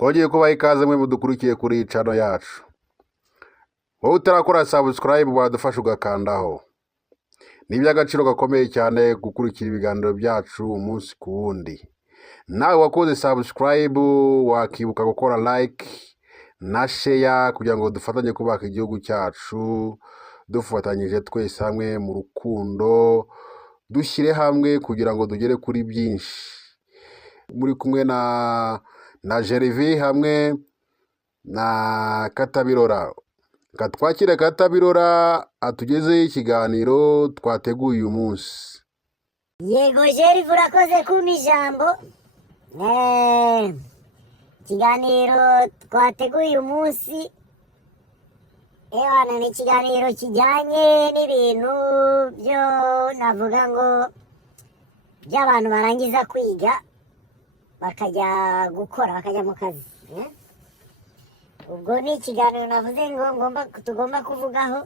Twongeye kubaha ikaze mwe mudukurikiye kuri iyi channel yacu. Wowe utarakora subscribe wadufasha ugakandaho. Ni iby'agaciro gakomeye cyane gukurikira ibiganiro byacu umunsi ku wundi. Nawe wakoze subscribe wakibuka gukora like na share kugira ngo dufatanye kubaka igihugu cyacu, dufatanyije twese hamwe mu rukundo, dushyire hamwe kugira ngo tugere kuri byinshi. Muri kumwe na Gervais hamwe na Katabirora. Katwakire Katabirora atugeze ikiganiro twateguye uyu munsi. Yego Gervais urakoze kumpa ijambo. Ikiganiro twateguye uyu munsi ni ikiganiro kijyanye n'ibintu byo navuga ngo by'abantu barangiza kwiga bakajya gukora, bakajya mu kazi. Ubwo ni ikiganiro navuze ngo tugomba kuvugaho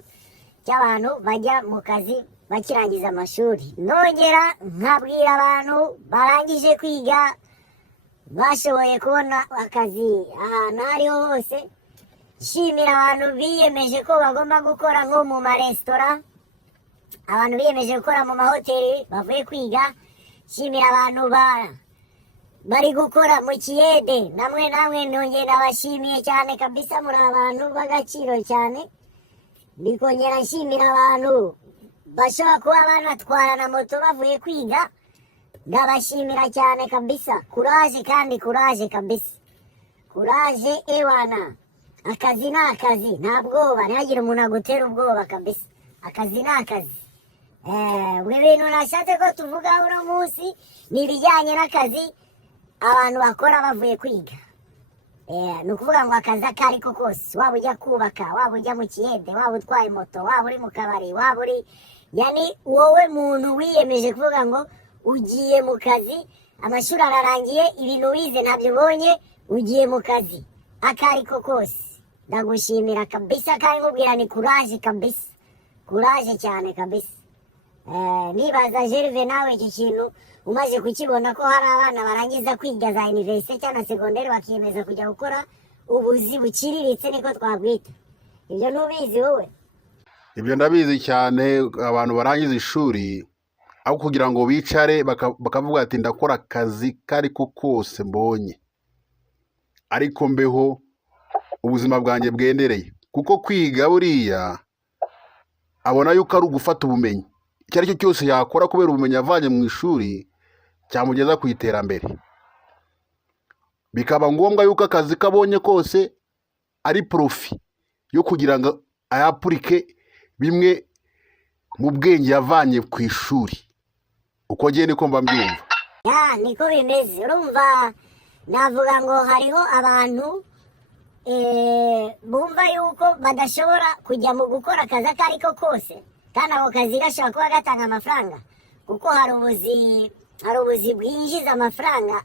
cy'abantu bajya mu kazi bakirangiza amashuri. Nongera nkabwira abantu barangije kwiga bashoboye kubona akazi ahantu ariho hose. Shimira abantu biyemeje ko bagomba gukora nko mu maresitora, abantu biyemeje gukora mu mahoteli bavuye kwiga. Shimira abantu bari gukora mu kiyede, namwe nongera nabashimiye cyane kabisa, muri abantu b'agaciro cyane. Bikongera nshimira abantu bashobora kuba banatwara na moto bavuye kwiga, ndabashimira cyane kabisa. Kuraje kandi kuraje kabisa, kuraje ewana. Akazi ni akazi, nta bwoba, ntihagire umuntu agutera ubwoba kabisa. Akazi ni akazi. Buri bintu nashatse ko tuvuga uno munsi ni ibijyanye n'akazi abantu bakora bavuye kwiga. Ni ukuvuga ngo akazi ako ari ko kose, waba ujya kubaka, waba ujya mu kiyede, waba utwaye moto, waba uri mu kabari, waba uri yani wowe muntu wiyemeje kuvuga ngo ugiye mu kazi, amashuri ararangiye, ibintu wize ntabyo ubonye, ugiye mu kazi ako ari ko kose, ndagushimira kabisa kandi nkubwira ni kuraje kabisa, kuraje cyane kabisa. Nibaza Gervais nawe iki kintu umaze kukibona ko hari abana barangiza kwiga za universite cyangwa segonderi bakiyemeza kujya gukora ubuzi buciriritse, niko twabwita. Ibyo ntubizi wowe? Ibyo ndabizi cyane. Abantu barangiza ishuri aho kugira ngo bicare bakavuga ati ndakora akazi kari ko kose mbonye ariko mbeho ubuzima bwanjye bwendereye, kuko kwiga buriya abona yuko ari ugufata ubumenyi icyo ari cyo cyose yakora kubera ubumenyi avanye mu ishuri cyamugeza ku iterambere. Bikaba ngombwa yuko akazi kabonye kose ari profi yo kugira ngo ayapurike bimwe mu bwenge yavanye ku ishuri. Uko ngiye niko mba mbyumva. Niko bimeze. Urumva, navuga ngo hariho abantu bumva yuko badashobora kujya mu gukora akazi ako ari ko kose, kandi ako kazi gashobora kuba gatanga amafaranga, kuko hari ubuzi bwinjiza amafaranga.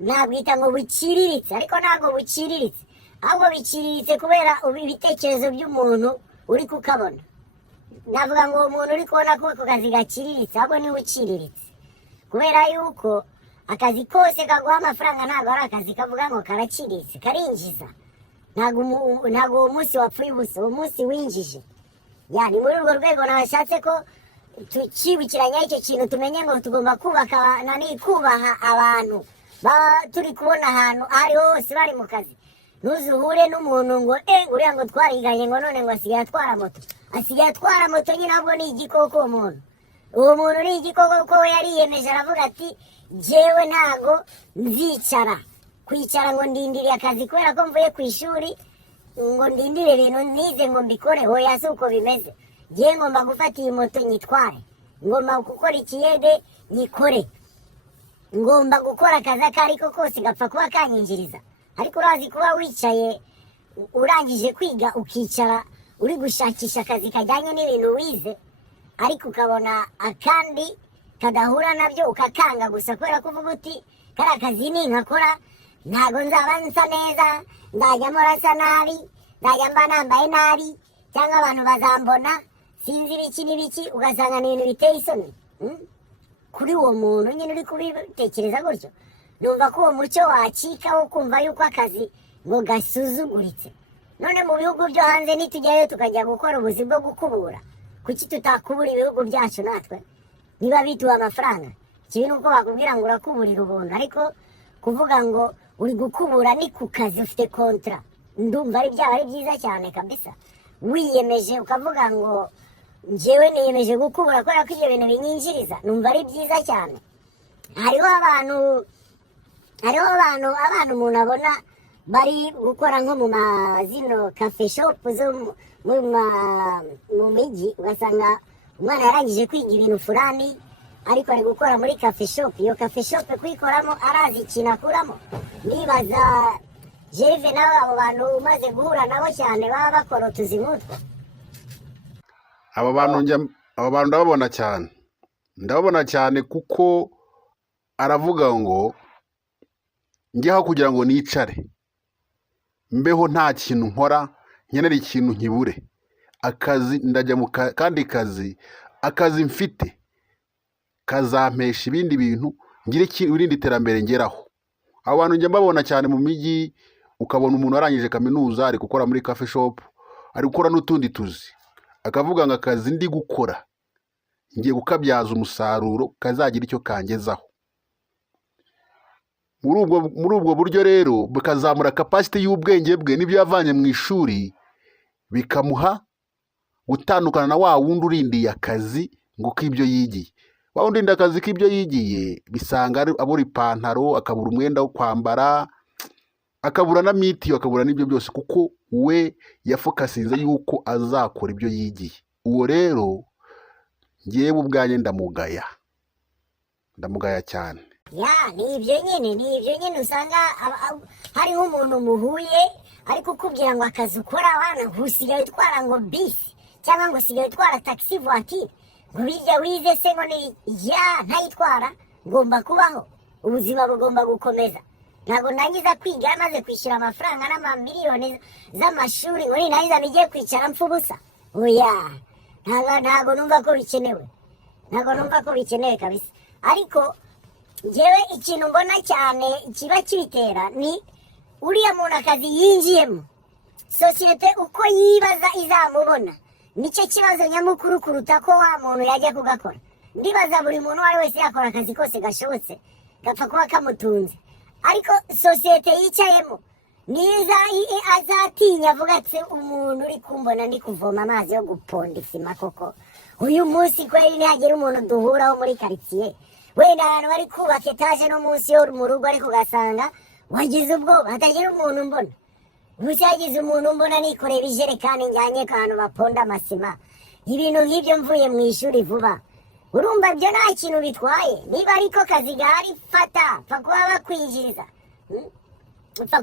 Nabwita ngo buciriritse, ariko ntabwo buciriritse, ahubwo biciriritse kubera ibitekerezo by'umuntu uri kukabona. Navuga ngo umuntu uri kubona ko ako kazi gaciriritse, ahubwo niwe uciriritse, kubera yuko akazi kose kaguha amafaranga ntabwo ari akazi kavuga ngo karaciriritse, karinjiza. Ntabwo uwo munsi wapfuye ubusa, uwo munsi winjije. Ni muri urwo rwego nashatse ko tukibukiranya icyo kintu, tumenye ngo tugomba kubaha abantu baba turi kubona ahantu ariho hose bari mu kazi. Ntuzuhure n'umuntu ngo uriya ngo twariganye ngo none ngo asigaye atwara moto. Asigaye atwara moto nyine, ahubwo ni igikoko uwo muntu ni igikoko, kuko we yariyemeje aravuga ati jewe ntago nzicara kwicara ngo ndindiriye akazi kubera ko mvuye ku ishuri ngo ndindire ibintu nize ngo mbikore. Hoya si uko bimeze. Ngiye ngomba gufata iyi moto nyitware, ngomba gukora ikiyede nyikore, ngomba gukora akazi ako ari ko kose gapfa kuba kanyinjiriza. Ariko urazi kuba wicaye urangije kwiga ukicara uri gushakisha akazi kajyanye n'ibintu wize, ariko ukabona akandi kadahura nabyo ukakanga gusa kubera ko uvuga uti kari akazi ninkakora ntago nzaba nsa neza, nzajya murasa nabi, nzajya mba nambaye nabi, cyangwa abantu bazambona sinzi ibiki n'ibiki, ugasanga ni ibintu biteye isoni. Kuri uwo muntu nyine uri kubitekereza gutyo, numva ko uwo muco wacika wo kumva yuko akazi ngo gasuzuguritse. None mu bihugu byo hanze nitujyayo tukajya gukora ubuzi bwo gukubura, kuki tutakubura ibihugu byacu natwe niba bituha amafaranga? Kibi nuko bakubwira ngo urakuburira ubuntu, ariko kuvuga ngo uri gukubura ni ku kazi ufite kontra, ndumva ari byaba ari byiza cyane kabisa. Wiyemeje ukavuga ngo njyewe niyemeje gukubura kubera ko ibyo bintu binyinjiriza, numva ari byiza cyane. Hariho abantu umuntu abona bari gukora nko mu mazino cafe shop zo mu mijyi, ugasanga umwana yarangije kwiga ibintu fulani ariko ari gukora muri cafe shop. Iyo cafe shop kuyikoramo arazi ikintu akuramo. Nibaza Jerive nawe abo bantu umaze guhura nabo cyane baba bakora utuzi nk'utwo. abo bantu ndababona cyane kuko aravuga ngo njyeho kugira ngo nicare mbeho nta kintu nkora, nkenera ikintu nkibure, akazi ndajya mu kandi akazi mfite kazampesha ibindi bintu, ngire irindi terambere ngeraho. Abo bantu njya mbabona cyane mu mijyi, ukabona umuntu arangije kaminuza ari gukora muri cafe shop, ari gukora n'utundi tuzi, akavuga ngo akazi ndi gukora ngiye gukabyaza umusaruro kazagira icyo kangezaho. Muri ubwo buryo rero bukazamura capacity y'ubwenge bwe n'ibyo yavanye mu ishuri, bikamuha gutandukana na wa wundi urindiye akazi ngo k'ibyo yigiye. Wa wundi urindiye akazi k'ibyo yigiye bisanga abura ipantaro, akabura umwenda wo kwambara, akabura na mitiyo, akabura n'ibyo byose, kuko we yafokasinze yuko azakora ibyo yigiye. Uwo rero ngewe ubwanjye ndamugaya cyane. Ni ibyo nyine usanga hari nk'umuntu muhuye ariko ukubwira ngo akazi ukora wana usigaye utwara ngo bisi cyangwa ngo usigaye utwara taxi voiture, ngo bijya wize se ngo ntayitwara, ngomba kubaho, ubuzima bugomba gukomeza. Ntabwo nangiza kwiga maze kwishyura amafaranga n'amamiliyoni z'amashuri ngo ninangiza nijye kwicara mpfa ubusa. Ntabwo numva ko bikenewe kabisa. Ariko njyewe ikintu mbona cyane kiba kibitera ni uriya muntu akazi yinjiyemo, sosiyete uko yibaza izamubona, nicyo kibazo nyamukuru kuruta ko wa muntu yajya kugakora. Ndibaza buri muntu wari wese yakora akazi kose gashobotse gapfa kuba kamutunze, ariko sosiyete yicayemo niza azatinya avuga ati umuntu uri kumbona ndi kuvoma amazi yo guponda isima, koko uyu munsi kweri ntihagira umuntu duhuraho muri karitsiye, wenda ahantu bari kubaka etaje no munsi yo mu rugo, ariko ugasanga wagize ubwoba hatagira umuntu mbona. Gusa yagize umuntu mbona nikorera ijerekani njyanye ahantu baponda amasima. Ibintu nk'ibyo mvuye mu ishuri vuba, urumva byo nta kintu bitwaye. Niba ariko kazi gahari fata, pfa kuba bakwinjiriza, pfa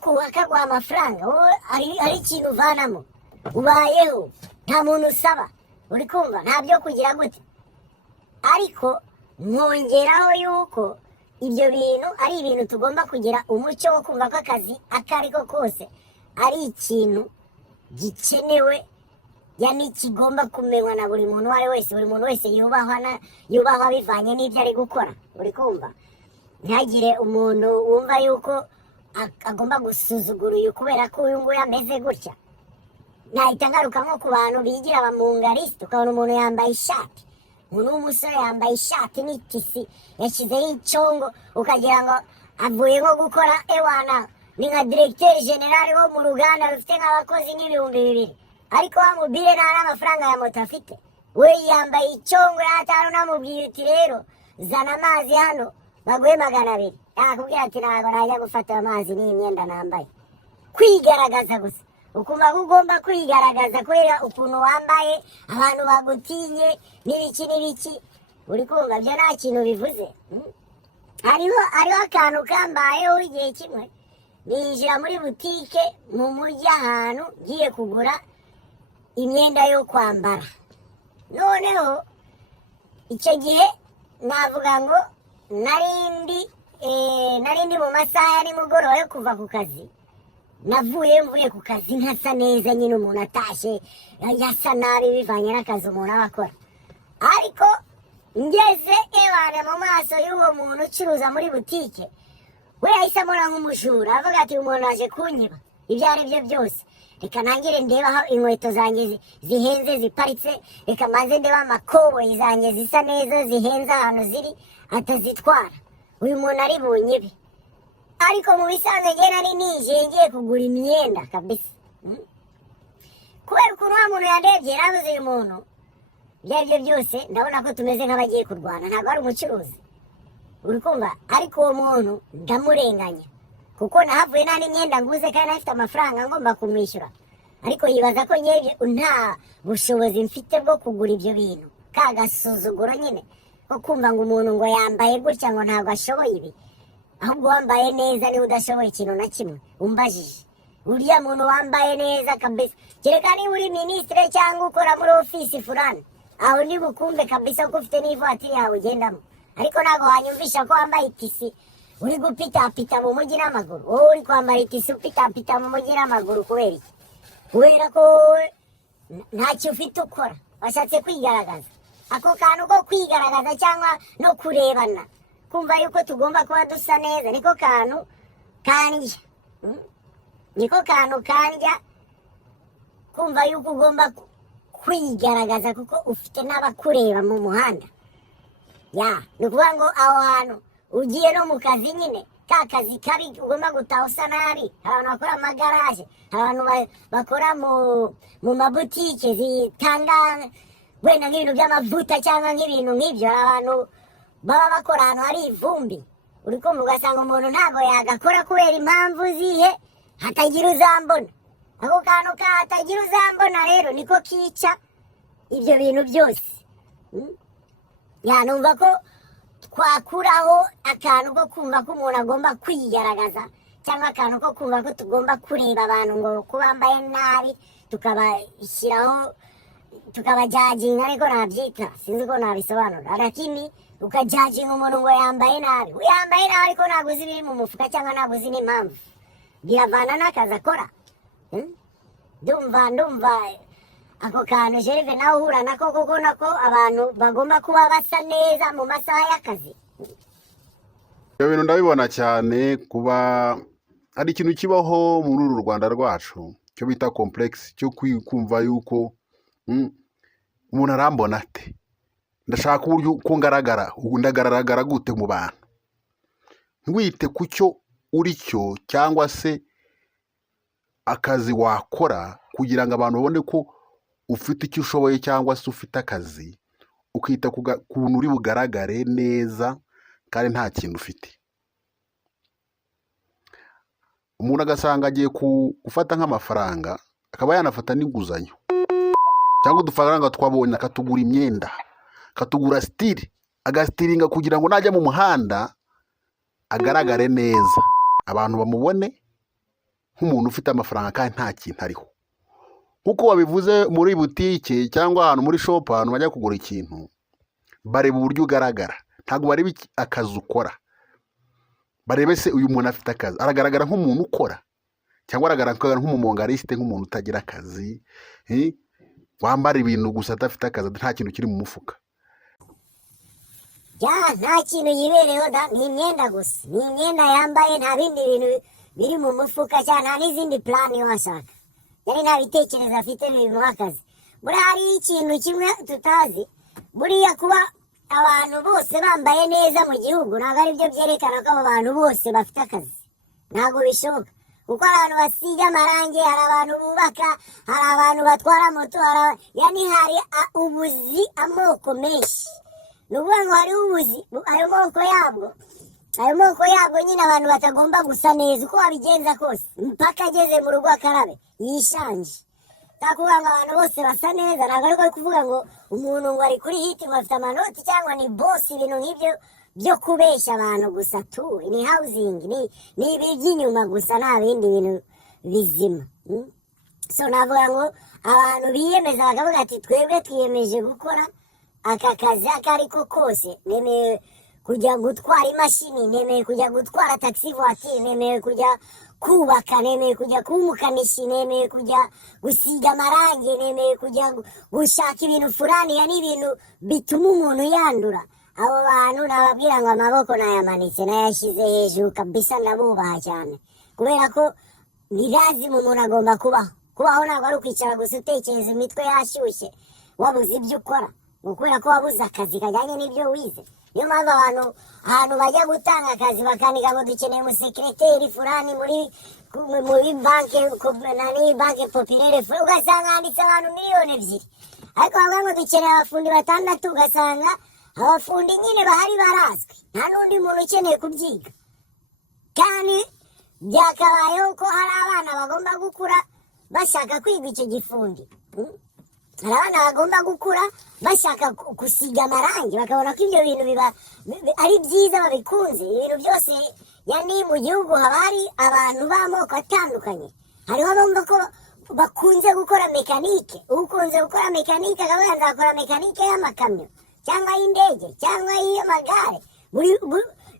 kuba kaguha amafaranga, ari ikintu uvanamo, ubayeho, nta muntu usaba, uri kumva, nta byo kugira gute. Ariko mwongeraho yuko ibyo bintu ari ibintu tugomba kugira umuco wo kumva ko akazi akariko kose ari ikintu gikenewe, kigomba kumenywa na buri muntu wari wese. Buri muntu wese yubahwa bivanye n'ibyo ari gukora, uri kumva. Ntihagire umuntu wumva yuko agomba gusuzugura uyu kubera ko uyu nguyu ameze gutya. Nahita ngaruka nko ku bantu bigira abamungarisite, ukabona umuntu yambaye ishati, umuntu w'umusore yambaye ishati n'itisi yashyizeho icongo, ukagira ngo avuye nko gukora ewana ni nka diregiteri generali wo mu ruganda rufite nk'abakozi nk'ibihumbi 2,000, ariko wamubwire nta n'amafaranga ya moto afite, we yambaye icongo y'atanu. Namubwiye uti rero zana amazi hano baguhe 200, yakubwira ati ntabwo najya gufata amazi n'iyi myenda nambaye. Kwigaragaza gusa, ukumva ko ugomba kwigaragaza kubera ukuntu wambaye, abantu bagutinye n'ibiki, uri kumva byo nta kintu bivuze. Hariho akantu kambayeho igihe kimwe, ninjira muri butike mu mujyi ahantu ngiye kugura imyenda yo kwambara. Noneho icyo gihe navuga ngo narindi mu masaha ya nimugoroba yo kuva ku kazi. Mvuye ku kazi nkasa neza, nyine umuntu atashye yasa nabi bivanye n'akazi umuntu aba akora. Ariko ngeze ebane mu maso y'uwo muntu ucuruza muri butike, we yahise amubona nk'umujura, avuga ati umuntu aje kunyiba. Ibyo ari byo byose, reka ntangire ndeba aho inkweto zanjye zihenze ziparitse, reka maze ndeba amakoboyi zanjye zisa neza zihenze ahantu ziri atazitwara, uyu muntu ari bunyibe. Ariko mu bisanzwe njye nari nije ngiye kugura imyenda kabisa. Kubera ukuntu wa muntu yandebye yarabuze uyu muntu, ibyo ari byo byose ndabona ko tumeze nk'abagiye kurwana, ntabwo ari umucuruzi, uri kumva. Ariko uwo muntu ndamurenganya kuko nahavuye nta n'imyenda nguze kandi afite amafaranga ngomba kumwishyura, ariko yibaza ko njyewe nta bushobozi mfite bwo kugura ibyo bintu. Ka gasuzuguro nyine ko kumva ngo umuntu ngo yambaye gutya ngo ntabwo ashoboye ibi, ahubwo wambaye neza niwe udashoboye ikintu na kimwe. Umbajije uriya muntu wambaye neza kabisa, kereka niba uri minisitiri cyangwa ukora muri ofisi fulani, aho ni bukumve kabisa ko ufite n'ivatiri yawe ugendamo. Ariko ntabwo wanyumvisha ko wambaye itisi uri gupitapita mu mujyi n'amaguru. Wowe uri kwambara itisi upitapita mu mujyi n'amaguru kubera iki? Kubera ko ntacyo ufite ukora, washatse kwigaragaza. Ako kantu ko kwigaragaza cyangwa no kurebana, kumva yuko tugomba kuba dusa neza, niko kantu kandya. Niko kantu kandya kumva yuko ugomba kwigaragaza kuko ufite n'abakureba mu muhanda. Ni ukuvuga ngo aho hantu ugiye no mu kazi nyine, ka kazi kabi ugomba gutaha usa nabi. Hari abantu bakora amagaraje, hari abantu bakora mu mabutike zitanga wenda nk'ibintu by'amavuta cyangwa nk'ibintu nk'ibyo. Hari abantu baba bakora ahantu hari ivumbi, uri kumva, ugasanga umuntu ntabwo yagakora kubera impamvu zihe, hatagira uzambona. Ako kantu ka hatagira uzambona rero niko kica ibyo bintu byose. Numva ko twakuraho akantu ko kumva ko umuntu agomba kwigaragaza, cyangwa akantu ko kumva ko tugomba kureba abantu ngo ko bambaye nabi tukabashyiraho tukabajajinga, ariko nabyita sinzi ko nabisobanura. Lakini ukajajinga umuntu ngo yambaye nabi, yambaye nabi ariko ntabwo uzi ibiri mu mufuka cyangwa ntabwo uzi n'impamvu, biravana n'akazi akora. Ndumva ako kantu Gerve nawe uhura nako, kuko nako abantu bagomba kuba basa neza mu masaha y'akazi. ibyo bintu ndabibona cyane, kuba hari ikintu kibaho muri uru Rwanda rwacu cyo bita complex, cyo kumva yuko umuntu arambona ate, ndashaka uburyo uko ngaragara, ndagaragara gute mu bantu, ntiwite ku cyo uri cyo cyangwa se akazi wakora kugira ngo abantu babone ko ufite icyo ushoboye cyangwa se ufite akazi, ukita ku kuntu uri bugaragare neza kandi nta kintu ufite. Umuntu agasanga agiye gufata nk'amafaranga, akaba yanafata n'inguzanyo cyangwa udufaranga twabonye, akatugura imyenda, akatugura sitiri, agasitiringa kugira ngo najya mu muhanda agaragare neza, abantu bamubone nk'umuntu ufite amafaranga kandi nta kintu ariho. Nk'uko wabivuze, muri butike cyangwa ahantu muri shopu, ahantu bajya kugura ikintu, bareba uburyo ugaragara, ntabwo bareba akazi ukora. Barebe se uyu muntu afite akazi, aragaragara nk'umuntu ukora cyangwa aragaragara nk'umumongarisite, nk'umuntu utagira akazi, wambara ibintu gusa adafite akazi, nta kintu kiri mu mufuka. Nta kintu yibereyeho, ni imyenda gusa, ni imyenda yambaye, nta bindi bintu biri mu mufuka cyangwa nta n'izindi plani washaka, yari nta bitekerezo afite bimuha akazi. Buriya hari ikintu kimwe tutazi, buriya kuba abantu bose bambaye neza mu gihugu ntabwo ari byo byerekana ko abo bantu bose bafite akazi. Ntabwo bishoboka, kuko hari abantu basiga amarangi, hari abantu bubaka, hari abantu batwara moto, yani hari ubuzi amoko menshi. Ni ukuvuga ngo hariho ubuzi, ayo moko yabwo nyine abantu batagomba gusa neza uko wabigenza kose, mpaka ageze mu rugo akarabe yishanje. Takuvuga ngo abantu bose basa neza, ntabwo ariko kuvuga ngo umuntu ngo ari kuri hiti ngo afite amanoti cyangwa ni boss, ibintu nk'ibyo byo kubeshya abantu gusa tu, ni housing, ni iby'inyuma gusa, nta bindi bintu bizima. So navuga ngo abantu biyemeza bakavuga ati twebwe twiyemeje gukora aka kazi ako ariko kose, nemeye kujya gutwara imashini, nemeye kujya gutwara taxi voiture, nemeye kujya kubaka, nemeye kujya kuba umukanishi, nemeye kujya gusiga amarangi, nemeye kujya gushaka ibintu furani, ya n'ibintu bituma umuntu yandura. Abo bantu nababwira ngo amaboko nayamanitse, nayashyize hejuru kabisa, ndabubaha cyane, kubera ko birazima umuntu agomba kubaho ntabwo ari ukwicara gusa utekereza imitwe yashyushye wabuze ibyo ukora, kubera ko wabuze akazi kajyanye n'ibyo wize. Niyo mpamvu ahantu bajya gutanga akazi bakandika ngo dukeneye umusekireteri furani muri banke popirere, ugasanga handitse abantu miliyoni 2, ariko bavuga ngo dukeneye abafundi 6, ugasanga abafundi nyine bahari barazwi, nta n'undi muntu ukeneye kubyiga. Kandi byakabayeho ko hari abana bagomba gukura bashaka kwiga icyo gifundi. Hari abana bagomba gukura bashaka gusiga amarangi, bakabona ko ibyo bintu biba ari byiza, babikunze. Ibintu byose yani mu gihugu haba hari abantu b'amoko atandukanye. Hariho abumva ko bakunze gukora mekanike, ukunze gukora mekanike akaba nzakora mekanike y'amakamyo cyangwa y'indege cyangwa y'amagare.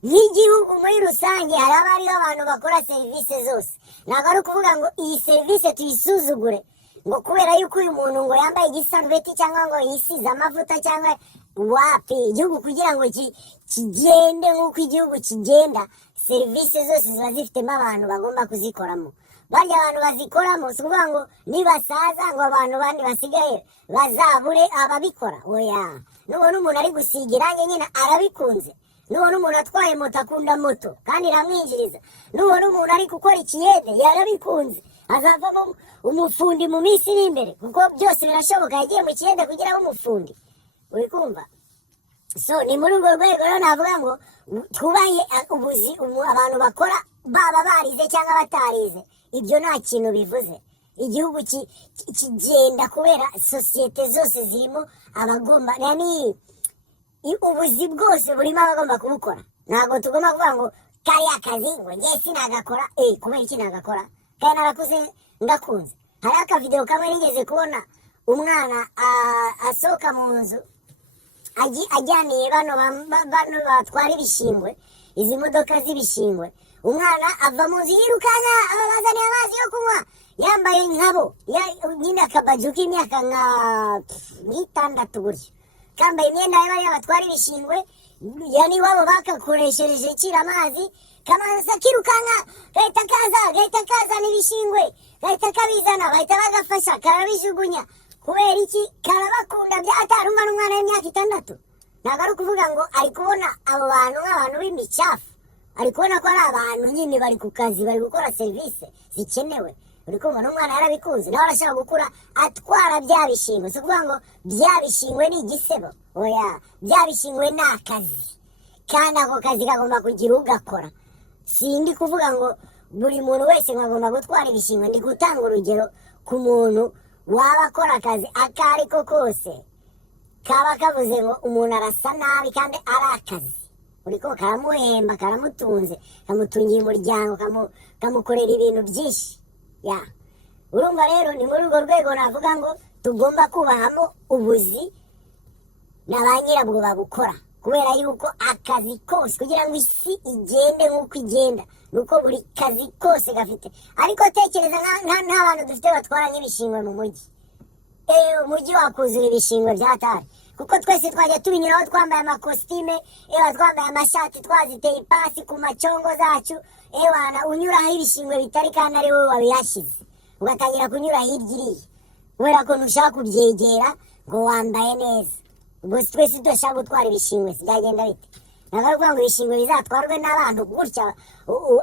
N'igihugu muri rusange haraba hariho abantu bakora serivisi zose. Ntabwo ari ukuvuga ngo iyi serivisi tuyisuzugure ngo kubera yuko uyu muntu ngo yambaye igisarubeti cyangwa ngo yisize amavuta cyangwa wapi. Igihugu kugira ngo kigende nk'uko igihugu kigenda, serivisi zose ziba zifitemo abantu bagomba kuzikoramo. Barya abantu bazikoramo si ukuvuga ngo nibasaza ngo abantu bandi basigaye bazabure ababikora, oya. Nubona umuntu ari gusiga irangi nyine arabikunze, nubona umuntu atwaye moto akunda moto kandi iramwinjiriza, nubona umuntu ari gukora ikiyede yarabikunze, azavamo umufundi mu minsi iri imbere, kuko byose birashoboka. Yagiye mu kiyede kugira ngo umufundi, uri kumva? So ni muri urwo rwego rero navuga ngo twubahe abantu bakora, baba barize cyangwa batarize, ibyo nta kintu bivuze. Igihugu kigenda kubera sosiyete zose zirimo abagomba, yani ubuzi bwose burimo abagomba kubukora. Ntabwo tugomba kuvuga ngo kariya kazi ngo njye sinagakora, kubera iki nagakora kandi narakuze ngakunze. Hari akavideo kamwe nigeze kubona, umwana asohoka mu nzu ajyaniye bano batwara ibishingwe, izi modoka z'ibishingwe. Umwana ava mu nzu yirukanka abazaniye amazi yo kunywa, yambaye nkabo nyine akabaju k'imyaka nka 6 gutyo, kambaye imyenda y'abariya batwara ibishingwe, yani wabo bakakoreshereje kira amazi kamanza kirukanka, gahita kazana ibishingwe, gahita kabizana, bahita bagafasha karabijugunya. Kubera iki? Karabakunda byatarumva n'umwana w'imyaka 6. Ntabwo ari ukuvuga ngo ari kubona abo bantu nk'abantu b'imicafu, ari kubona ko ari abantu nyine bari ku kazi, bari gukora serivisi zikenewe. Uri kumva n'umwana yarabikunze, nawe arashaka gukura atwara bya bishingwe. Si ukuvuga ngo bya bishingwe ni igisebo, oya, bya bishingwe ni akazi, kandi ako kazi kagomba kugira ugakora. Sindi kuvuga ngo buri muntu wese agomba gutwara ibishingwe, ndi gutanga urugero ku muntu waba akora akazi akari ko kose kaba kavuze ngo umuntu arasa nabi kandi ari akazi, uriko karamuhemba, karamutunze, kamutungiye umuryango, kamukorera ibintu byinshi. Ya, urumva rero ni muri urwo rwego navuga ngo tugomba kubahamo ubuzi na ba nyirabwo babukora, kubera yuko akazi kose kugira ngo isi igende nk'uko igenda nuko buri kazi kose gafite. Ariko tekereza nta bantu dufite batwara nk'ibishingwe mu mujyi. Umujyi wakuzura ibishingwe byatari, kuko twese twajya tubinyuraho twambaye amakositime, twambaye amashati, twaziteye ipasi ku macongo zacu, unyuraho ibishingwe bitari kandi ari wowe wabiyashyize, ugatangira kunyura hirya iriya kubera ko ntushaka kubyegera ngo wambaye neza. Ubwo twese tudashaka gutwara ibishingwe byagenda bite? Ntabwo ari ukuvuga ngo ibishingwe bizatwarwe n'abantu gutya,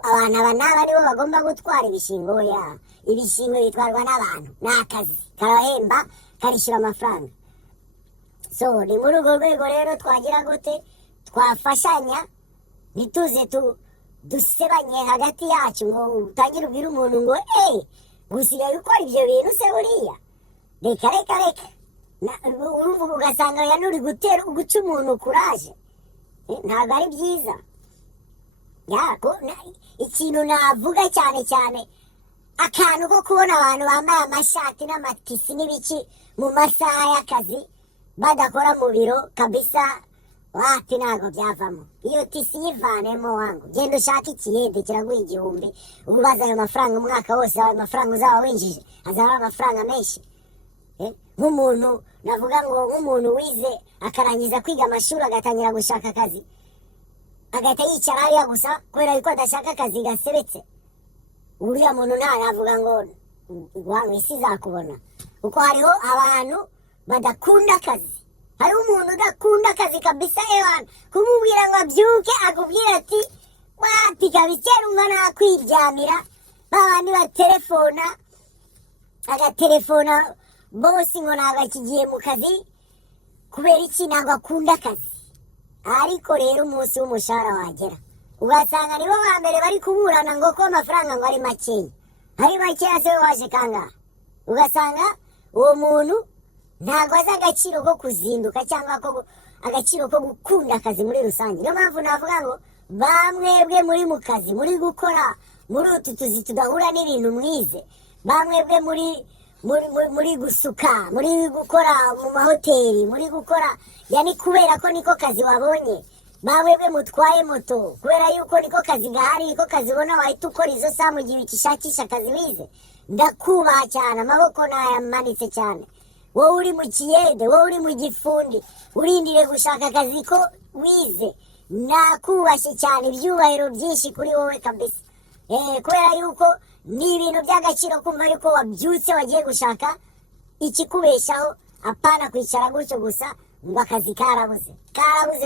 abantu aba n'aba nibo bagomba gutwara ibishingwe, oya. Ibishingwe bitwarwa n'abantu, ni akazi, karahemba, karishyura amafaranga. So ni muri urwo rwego rero twagira gute twafashanya, ntituze dusebanye hagati yacu ngo utangire ubwire umuntu ngo gusigaye ukora ibyo bintu se buriya, reka uruvuga ugasanga yanuri guca umuntu kuraje. Ntabwo ari byiza. Ikintu navuga cyane akantu ko kubona abantu bambaye amashati n'amatisi n'ibiki mu masaha y'akazi badakora mu biro kabisa, wapi ntago byavamo. Iyo tisi yivanemo wangu, genda ushaka ikiyede kiraguha 1000, ubaza ayo mafaranga umwaka wose, ayo mafaranga uzaba winjije azaba ari amafaranga menshi. Nk'umuntu navuga ngo nk'umuntu wize akarangiza kwiga amashuri agatangira gushaka akazi, agahita yicara hariya gusa kubera yuko adashaka akazi gasebetse, uriya muntu ntaravuga ngo wangu isi izakubona. Kuko hariho abantu badakunda akazi, hariho umuntu udakunda akazi kabisa ewana, kumubwira ngo abyuke akubwira ati wapi kabisa rumva nakwiryamira, babandi batelefona agatelefona bosi ngo ntabwo akigiye mu kazi kubera iki, ntabwo akunda akazi. Ariko rero umunsi w'umushahara wagera ugasanga nibo ba mbere bari kuburana ngo ko amafaranga ngo ari makeya, ari makeya se waje kangaha. Ugasanga uwo muntu ntabwo azi agaciro ko kuzinduka cyangwa agaciro ko gukunda akazi muri rusange. Niyo mpamvu navuga ngo bamwebwe muri mu kazi, muri gukora muri utu tuzi tudahura n'ibintu mwize, bamwebwe muri gusuka, muri gukora mu mahoteli, muri gukora yani kubera ko niko kazi wabonye, bamwebwe mutwaye moto kubera yuko niko kazi gahari, niko kazi ubona wahita ukora izo saa mu gihe ukishakisha akazi wize, ndakubaha cyane, amaboko nayamanitse cyane. Wowe uri mu kiyede, wowe uri mu gifundi, urindire gushaka akazi ko wize, nakubashye cyane, ibyubahiro byinshi kuri wowe kabisa. Kubera yuko ni ibintu by'agaciro kumva yuko wabyutse wagiye gushaka ikikubeshaho, apana kwicara gutyo gusa ngo akazi karabuze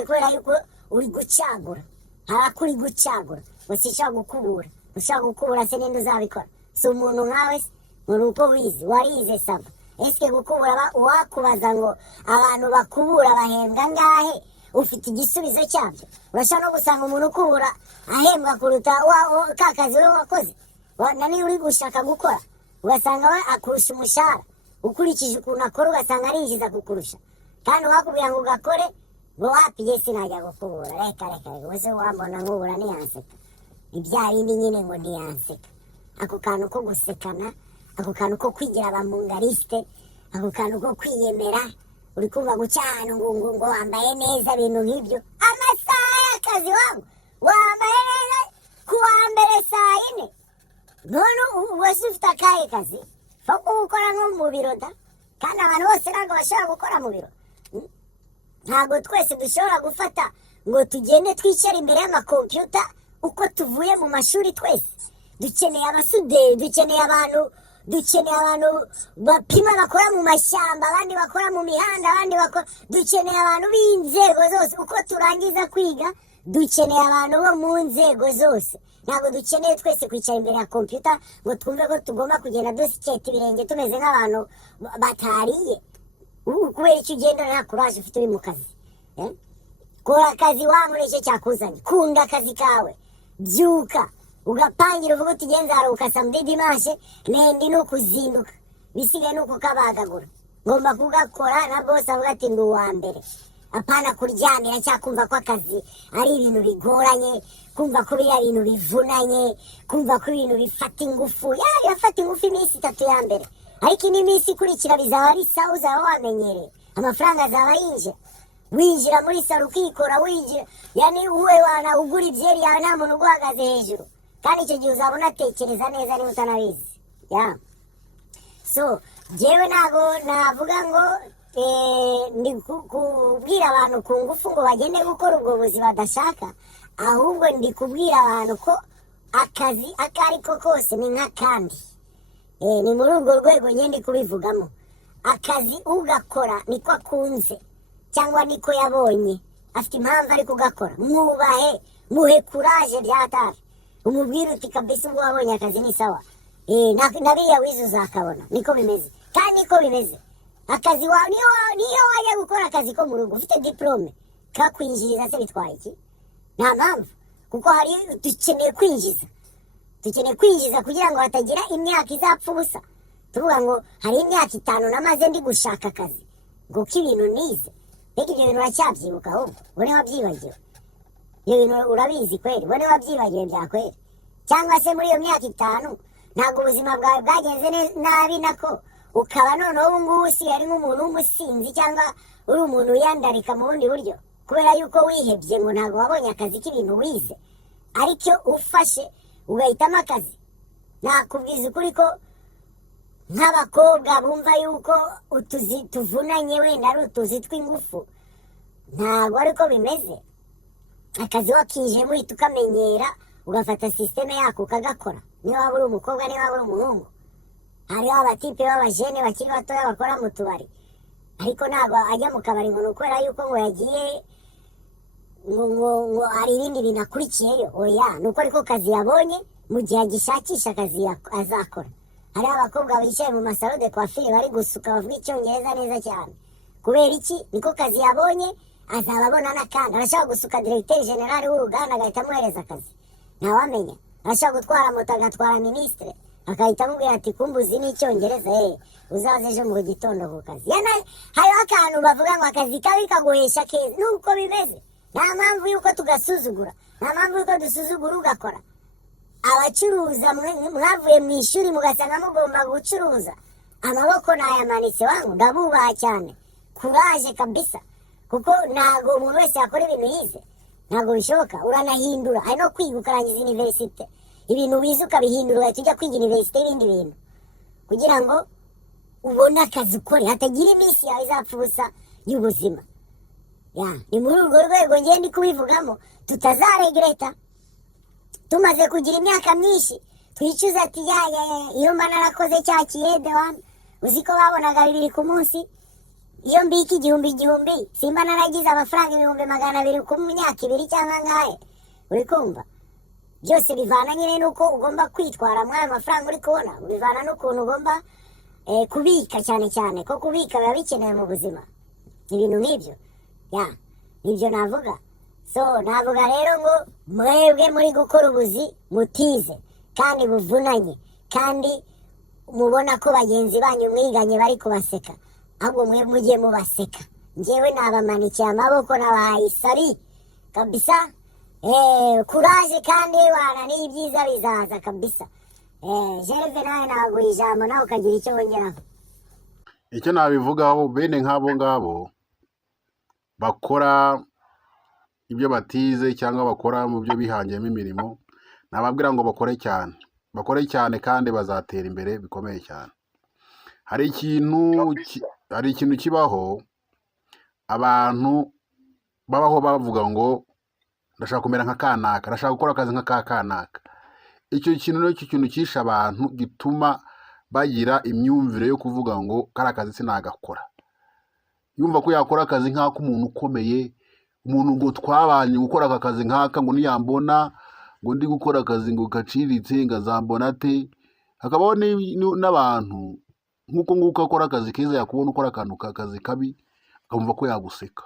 kubera yuko uri gucagura, harakuri gucagura, usishaka gukubura, ushaka gukubura se ninde uzabikora? Si umuntu nkawe se, uko wize warize saba. Eske gukubura wakubaza ngo abantu bakubura bahembwa ngahe, ufite igisubizo cyabyo? Urashaka no gusanga umuntu ukubura ahembwa kuruta ka kazi we wakoze, nani uri gushaka gukora, ugasanga we akurusha umushahara, ukurikije ukuntu akora ugasanga arinjiza kukurusha, kandi wakubwira ngo ugakore ngo wapi yesi najya gukubura, reka wese wambona nkubura ntiyanseka, ibya bindi nyine ngo ntiyanseka. Ako kantu ko gusekana, ako kantu ko kwigira abamungariste, ako kantu ko kwiyemera, uri kumva guca ahantu ngo wambaye neza, ibintu nk'ibyo. Amasaha y'akazi wangu wambaye neza kuwa mbere saa 4, none wese ufite akahe kazi ko gukora nko mu biro da? Kandi abantu bose ntabwo bashobora gukora mu biro. Ntabwo twese dushobora gufata ngo tugende twicara imbere y'amakompiyuta uko tuvuye mu mashuri. Twese dukeneye abasuderi, dukeneye abantu bapima bakora mu mashyamba, abandi bakora mu mihanda, abandi dukeneye abantu b'inzego zose. Uko turangiza kwiga dukeneye abantu bo mu nzego zose. Ntabwo dukeneye twese kwicara imbere ya kompiyuta ngo twumve ko tugomba kugenda dusiketa ibirenge tumeze nk'abantu batariye. Kubera icyo ugenda nta kuraje ufite uri mu kazi. Kora akazi wangu nicyo cyakuzanye, kunda akazi kawe, byuka ugapangira uvuga uti genza haruka samedi dimanche nendi no kuzinduka, bisigaye nuko kabagagura ngomba kugakora, na boss avuga ati ndi uwa mbere. Apana kuryamira cyangwa kumva ko akazi ari ibintu bigoranye, kumva ko biriya bintu bivunanye, kumva ko ibintu bifata ingufu. Birafata ingufu iminsi 3 ya mbere, ariko indi minsi ikurikira bizaba ari sawa, uzaba wamenyereye, amafaranga azaba winjira muri salo ukikora, winjira yani uwe wana ugura ibyeri yawe nta muntu uguhagaze hejuru, kandi icyo gihe uzaba unatekereza neza niba utanabizi. So jewe ntago navuga ngo ndi kubwira abantu ku ngufu ngo bagende gukora ubwo buzi badashaka, ahubwo ndi kubwira abantu ko akazi akari ko kose ni nk'akandi. Ni muri urwo rwego nyine kubivugamo. Akazi ugakora niko akunze cyangwa niko yabonye, afite impamvu ari kugakora. Mwubahe, muhe kuraje byatari, umubwire uti kabisa ubwo wabonye akazi ni sawa. Nabiya wize uzakabona, niko bimeze. Kandi niko bimeze akazi wawe. Niyo wajya gukora akazi ko mu rugo ufite diplome, kakwinjiriza se bitwaye iki? Nta mpamvu, kuko hari dukeneye kwinjiza kugira ngo hatagira imyaka izapfa ubusa. Tuvuga ngo hari imyaka 5 namaze ndi gushaka akazi ngo k'ibintu nize. Mbega ibyo bintu uracyabyibuka? Ahubwo ubone wabyibagiwe ibyo bintu, urabizi kweli? Ubone wabyibagiwe byakweli? Cyangwa se muri iyo myaka 5 ntabwo ubuzima bwawe bwagenze nabi nako ukaba noneho ubu ngubu usigaye ari nk'umuntu w'umusinzi cyangwa uri umuntu uyandarika mu bundi buryo? kubera yuko wihebye ngo ntabwo wabonye akazi k'ibintu wize, ariko ufashe ugahitamo akazi, nakubwiza ukuri ko nk'abakobwa bumva yuko utuzi tuvunanye wenda ari utuzi tw'ingufu, ntabwo ariko bimeze. Akazi wakijemo uhita ukamenyera, ugafata sisiteme yako ukagakora, niba waba uri umukobwa niba waba uri umuhungu. Hariho abatipe b'abajene bakiri batoya bakora mu tubari, ariko ntabwo ajya mu kabari ngo ni ukubera yuko ngo yagiye ngo hari ibindi bintu akurikiyeyo. Oya, ni uko ariko kazi yabonye mu gihe agishakisha akazi azakora. Hariho abakobwa bicaye mu masaro de coiffure bari gusuka bavuga icyongereza neza cyane. Kubera iki? Niko kazi yabonye, azaba abona n'akandi. Arashaka gusuka directeur general w'uruganda agahita amuhereza akazi, ntawamenya. Arashaka gutwara moto agatwara ministre, akahita amubwira ati kumbuzi n'icyongereza, uzaze ejo mu gitondo ku kazi. Hariho akantu bavuga ngo akazi kabi kaguhesha keza. Nuko bimeze, nta mpamvu yuko tugasuzugura, nta mpamvu yuko dusuzugura ugakora. Abacuruza mwavuye mu ishuri mugasanga mugomba gucuruza, amaboko nayamanitse wangu, ndabubaha cyane, kuraje kabisa, kuko ntago umuntu wese yakora ibintu yize, ntago bishoboka. Uranahindura, ari no kwiga ukarangiza universite, ibintu wize ukabihindura ugahita ujya kwiga universite y'ibindi bintu kugira ngo ubone akazi ukore, hatagira iminsi yawe izapfa ubusa y'ubuzima. Ni muri urwo rwego ngiye ndi kubivugamo, tutazaregreta tumaze kugira imyaka myinshi twicuza ati iyo mba narakoze cya kiyede wana, uzi ko babonaga 2 ku munsi, iyo mbika igihumbi simba naragize amafaranga 200,000 ku myaka 2 cyangwa ngahe. Uri kumva? Byose bivana nyine nuko ugomba kwitwara muri ayo mafaranga uri kubona, bivana n'ukuntu ugomba kubika cyane cyane, ko kubika biba bikenewe mu buzima, ibintu nk'ibyo. Nibyo navuga. So navuga rero ngo mwebwe muri gukora ubuzi mutize kandi buvunanye, kandi mubona ko bagenzi banyu mwiganye bari kubaseka, ahubwo mwe mujye mubaseka. Njyewe nabamanikiye amaboko, nabahaye isari kabisa. Kuraje kandi wana n'ibyiza bizaza kabisa. Gerve nawe naguha ijambo nawe ukagira icyo wongeraho. Icyo nabivugaho, bene nk'abo ngabo bakora ibyo batize cyangwa bakora mu byo bihangiyemo imirimo, nababwira ngo bakore cyane kandi bazatera imbere bikomeye cyane. Hari ikintu kibaho, abantu babaho bavuga ngo ndashaka kumera nka kanaka, ndashaka gukora akazi nka kanaka. Icyo kintu nicyo kintu cyisha abantu, gituma bagira imyumvire yo kuvuga ngo kari akazi sinagakora. Yumva ko yakora akazi nk'ak'umuntu ukomeye, umuntu ngo twabanye gukora aka kazi nk'aka, ngo niyambona ngo ndi gukora akazi ngo gaciriritse ngazambona ate. Hakabaho n'abantu nk'uko nguko akora akazi keza, yakubona ukora akazi kabi akumva ko yaguseka,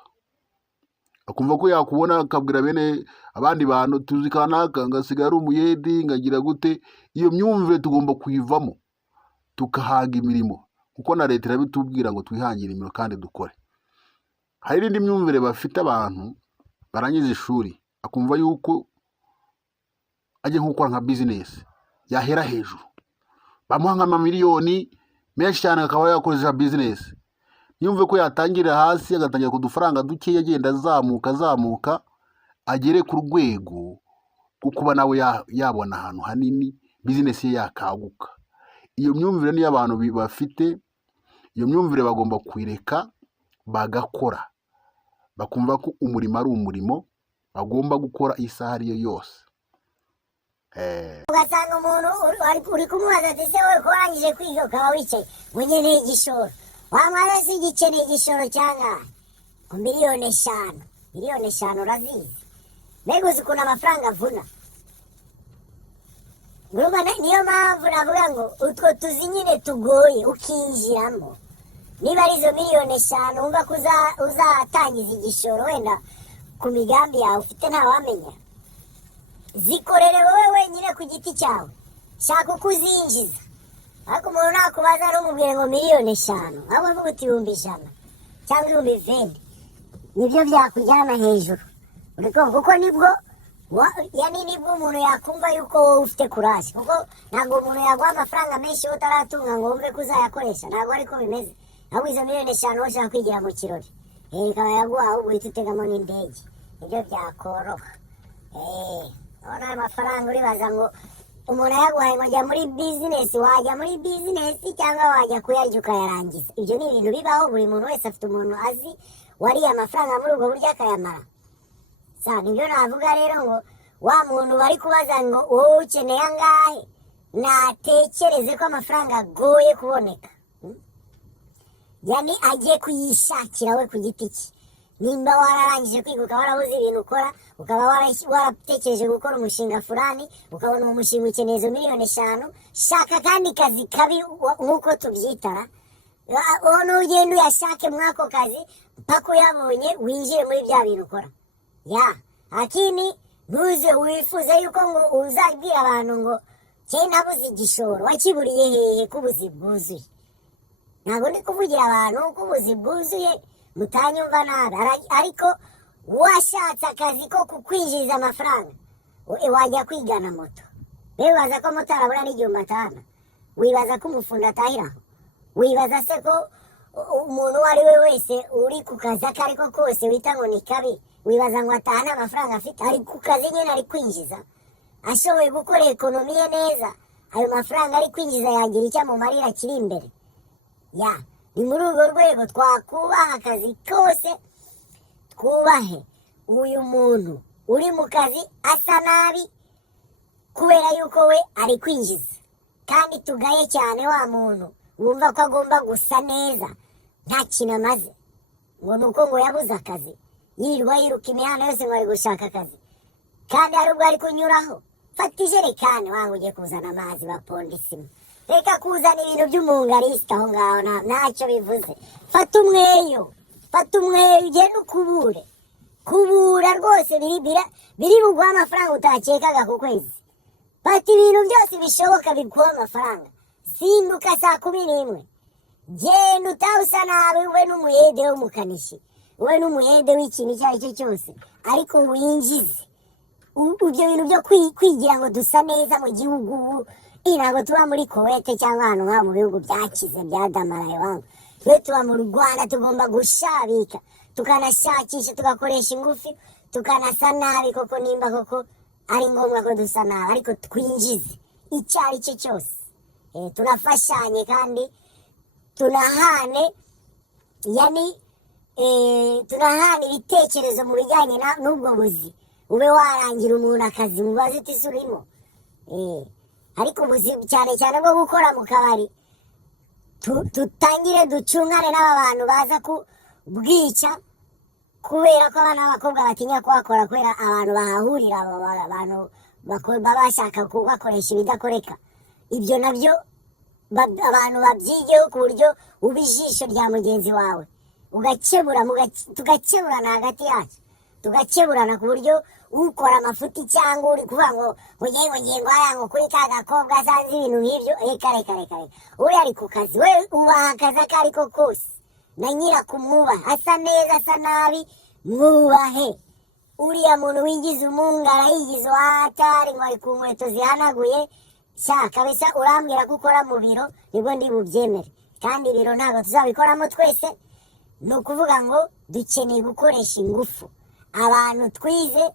akumva ko yakubona akabwira bene abandi bantu tuzi kanaka ngasigara ari umuyedi ngagira gute. Iyo myumvire tugomba kuyivamo tukahanga imirimo, kuko na leta irabitubwira ngo twihangire imirimo kandi dukore. Hari n'indi myumvire bafite abantu barangiza ishuri, akumva yuko ajye nk'ukora nka business yahera hejuru, bamuha nk'amamiliyoni menshi cyane akaba yakoresha business. Yumve ko yatangirira hasi agatangira ku dufaranga duke, agenda azamuka agere ku rwego rwo kuba nawe yabona ahantu hanini business ye yakaguka. Iyo myumvire niyo abantu bafite, iyo myumvire bagomba kwireka bagakora, bakumva ko umurimo ari umurimo bagomba gukora isaha ariyo yose. Ugasanga umuntu uri kumubaza ati se wowe ko warangije kwiga ukaba wicaye ngo nkeneye igishoro, wamara se ugikeneye igishoro cyangwa ngo miliyoni 5 urazizi? Mbega uzi ukuntu amafaranga avuna? Niyo mpamvu navuga ngo utwo tuzi nyine tugoye ukinjiramo. Niba ari izo miliyoni 5 wumva ko uzatangiza igishoro wenda ku migambi yawe ufite ntawamenya, zikorere wowe wenyine ku giti cyawe, shaka uko uzinjiza. Ariko umuntu nakubaza ntumubwire ngo miliyoni 5, ahubwo uvuga uti 100 cyangwa 20, nibyo byakujyana hejuru. Urikumva? Kuko nibwo umuntu yakumva yuko wowe ufite kuraje, kuko ntabwo umuntu yaguha amafaranga menshi utaratunga ngo wumve ko uzayakoresha, ntabwo ariko bimeze. Ahubwo izo miliyoni 5 ushaka kwigira mu kirori, ikaba yaguha ahubwo uhita utegamo n'indege nibyo byakoroha. None ayo mafaranga uribaza ngo umuntu ayaguhaye ngo jya muri bizinesi, wajya muri bizinesi cyangwa wajya kuyarya ukayarangiza? Ibyo ni ibintu bibaho, buri muntu wese afite umuntu azi wariye amafaranga muri ubwo buryo akayamara. Nibyo navuga rero ngo wa muntu bari kubaza ngo wowe ukeneye angahe, natekereze ko amafaranga agoye kuboneka. Yani agiye kuyishakira we ku giti cye. Nimba wararangije kwiga ukaba warabuze ibintu ukora, ukaba waratekereje gukora umushinga fulani, ukabona uwo mushinga ukeneye izo miliyoni 5, shaka kandi kazi kabi nk'uko tubyitara. Nugenda uyashake mwako kazi mpaka uyabonye winjire muri bya bintu ukora. Lakini ntuze wifuze yuko ngo uzabwira abantu ngo cye nabuze igishoro, wakiburiye hehe kubuzi bwuzuye? Ntabwo ndi kuvugira abantu ko ubuzi bwuzuye mutanyumva nabi, ariko washatse akazi ko kukwinjiriza amafaranga wajya kwigana moto. Wibaza ko moto arabura n'igihumbi atahana? Wibaza ko umufundi atahiraho? Wibaza se ko umuntu uwo ari we wese uri ku kazi ako ari ko kose wita ngo ni kabi, wibaza ngo atahane amafaranga afite? Ari ku kazi nyine ari kwinjiza, ashoboye gukora ekonomi ye neza, ayo mafaranga ari kwinjiza yagira icyo amumarira kiri imbere. Ni muri urwo rwego twakubaha akazi kose, twubahe uyu muntu uri mu kazi asa nabi kubera yuko we ari kwinjiza, kandi tugaye cyane wa muntu wumva ko agomba gusa neza nta kintu amaze, ngo ni uko ngo yabuze akazi, yirirwa yiruka imihanda yose ngo ari gushaka akazi, kandi hari ubwo ari kunyuraho. Fata ijerekani wangu ugiye kuzana amazi baponda isima, reka kuzana ibintu by'umungarisita aho ngaho ntacyo bivuze. Fata umweyo ugende ukubure, kubura rwose biri buguha amafaranga utakekaga ku kwezi. Fata ibintu byose bishoboka biguha amafaranga. Zinduka saa 11, genda utaha usa nabi, we n'umuyede w'umukanishi, we n'umuyede w'ikintu icyo ari cyo cyose, ariko winjize. Ibyo bintu byo kwigira ngo dusa neza mu gihugu, ntabwo tuba muri Kuwait cyangwa ahantu nka mu bihugu byakize byadamaraye wangu. Twe tuba mu Rwanda, tugomba gushabika, tukanashakisha, tugakoresha ingufu, tukanasa nabi koko nimba koko ari ngombwa ko dusa nabi, ariko twinjize icyo ari cyo cyose. Tunafashanye kandi tunahane, tunahane ibitekerezo mu bijyanye n'ubwo buzi. Ube warangira umuntu akazi mubaze uti surimo. Ariko ubuzi cyane cyane bwo gukora mu kabari, tutangire ducungane n'aba bantu baza kubwica kubera ko abana b'abakobwa batinya kuhakora kubera abantu bahahurira, abantu baba bashaka kubakoresha ibidakoreka. Ibyo nabyo abantu babyigeho ku buryo uba ijisho rya mugenzi wawe, tugakeburana hagati yacu, tugakeburana ku buryo ukora amafuti cyangwa uri kuvuga ngo ngiye ngo kuri ka gakobwa asanze ibintu nk'ibyo, reka uri ari ku kazi, we ubaha akazi ako ari ko kose, na nyirakumwubaha, asa neza asa nabi mwubahe. Uriya muntu wigize umungara yigize uhatari ngo ari ku nkweto zihanaguye, kabisa urambwira ko ukora mu biro nibwo ndi bubyemere, kandi ibiro ntabwo tuzabikoramo twese. Ni ukuvuga ngo dukeneye gukoresha ingufu. Abantu twize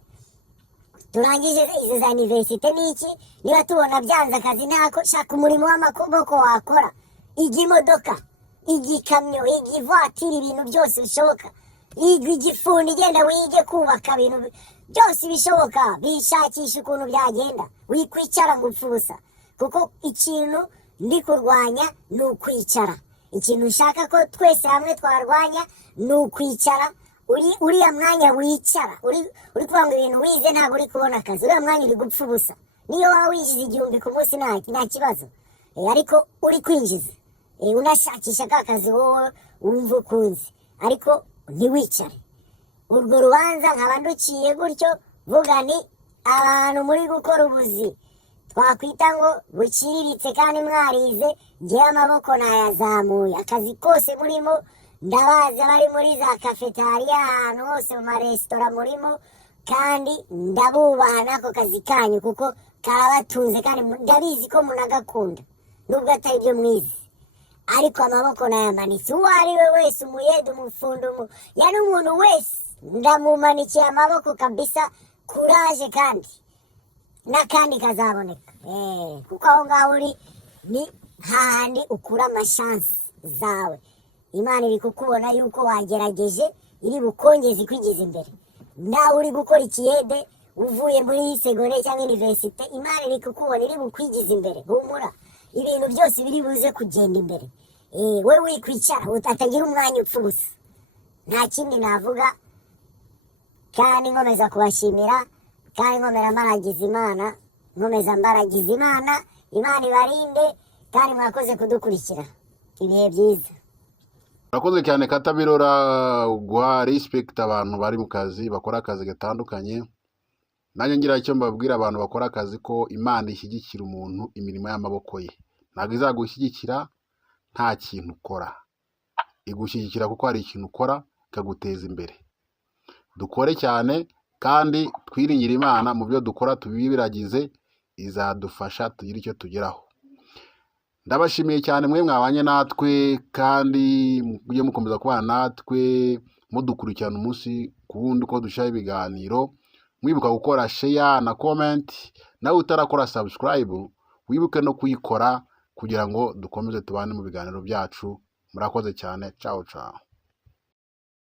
turangije izi za universite n'iki, niba tubona byanze akazi ntako, shaka umurimo w'amaboko wakora. Iga imodoka, iga ikamyo, iga ivatiri, ibintu byose bishoboka. Iga igifundi, genda wige kubaka ibintu byose bishoboka, bishakisha ukuntu byagenda. Wikwicara ngo upfe ubusa, kuko ikintu ndi kurwanya ni ukwicara. Ikintu nshaka ko twese hamwe twarwanya ni ukwicara. Uriya mwanya wicara uri kuvuga ngo ibintu wize ntabwo uri kubona akazi, uriya mwanya uri gupfa ubusa. Niyo waba wishyuza 1000 ku munsi nta kibazo, ariko uri kwinjiza, unashakisha ka kazi wowe wumva ukunze, ariko ntiwicare. Urwo rubanza nkaba nduciye gutyo, vuga ni abantu muri gukora ubuzi twakwita ngo buciriritse kandi mwarize, ngewe amaboko nayazamuye. Akazi kose murimo ndabazi, abari muri za kafetariya, ahantu hose mu maresitora murimo, kandi ndabubaha n'ako kazi kanyu kuko karabatunze, kandi ndabizi ko munagakunda nubwo atari byo mwize. ariko amaboko nayamanitse. Uwo ari we wese, umuyede, umufundo, yani umuntu wese ndamumanikiye amaboko kabisa. Kuraje kandi n'akandi kazaboneka. Kuko aho ngaho uri ni hahandi ukura amashansi zawe. Imana iri kukubona yuko wagerageje, iri bukongeze ikwigiza imbere. Nawe uri gukora ikiyede uvuye muri segonderi cyangwa universite, Imana iri kukubona, iri bukwigiza imbere. Humura, ibintu byose biri buze kugenda imbere. We wikwicara utagira umwanya upfa ubusa. Nta kindi navuga, kandi nkomeza kubashimira, kandi nkomera mbaragiza Imana, nkomeza mbaragiza Imana. Imana ibarinde, kandi mwakoze kudukurikira. Ibihe byiza. Urakoze cyane Katabirora, guha respect abantu bari mu kazi, bakora akazi gatandukanye. Nanjye ngira icyo mbabwira abantu bakora akazi, ko Imana ishyigikira umuntu imirimo y'amaboko ye. Ntabwo izagushyigikira nta kintu ukora, igushyigikira kuko hari ikintu ukora ikaguteza imbere. Dukore cyane kandi twiringire Imana mu byo dukora, tubibiragize, izadufasha tugire icyo tugeraho. Ndabashimiye cyane mwe mwabanye natwe, kandi mujye mukomeza kubana natwe mudukurikirana umunsi ku wundi uko dushyiraho ibiganiro. Mwibuka gukora share na comment, nawe utarakora subscribe wibuke no kuyikora kugira ngo dukomeze tubane mu biganiro byacu. Murakoze cyane. Ciao ciao.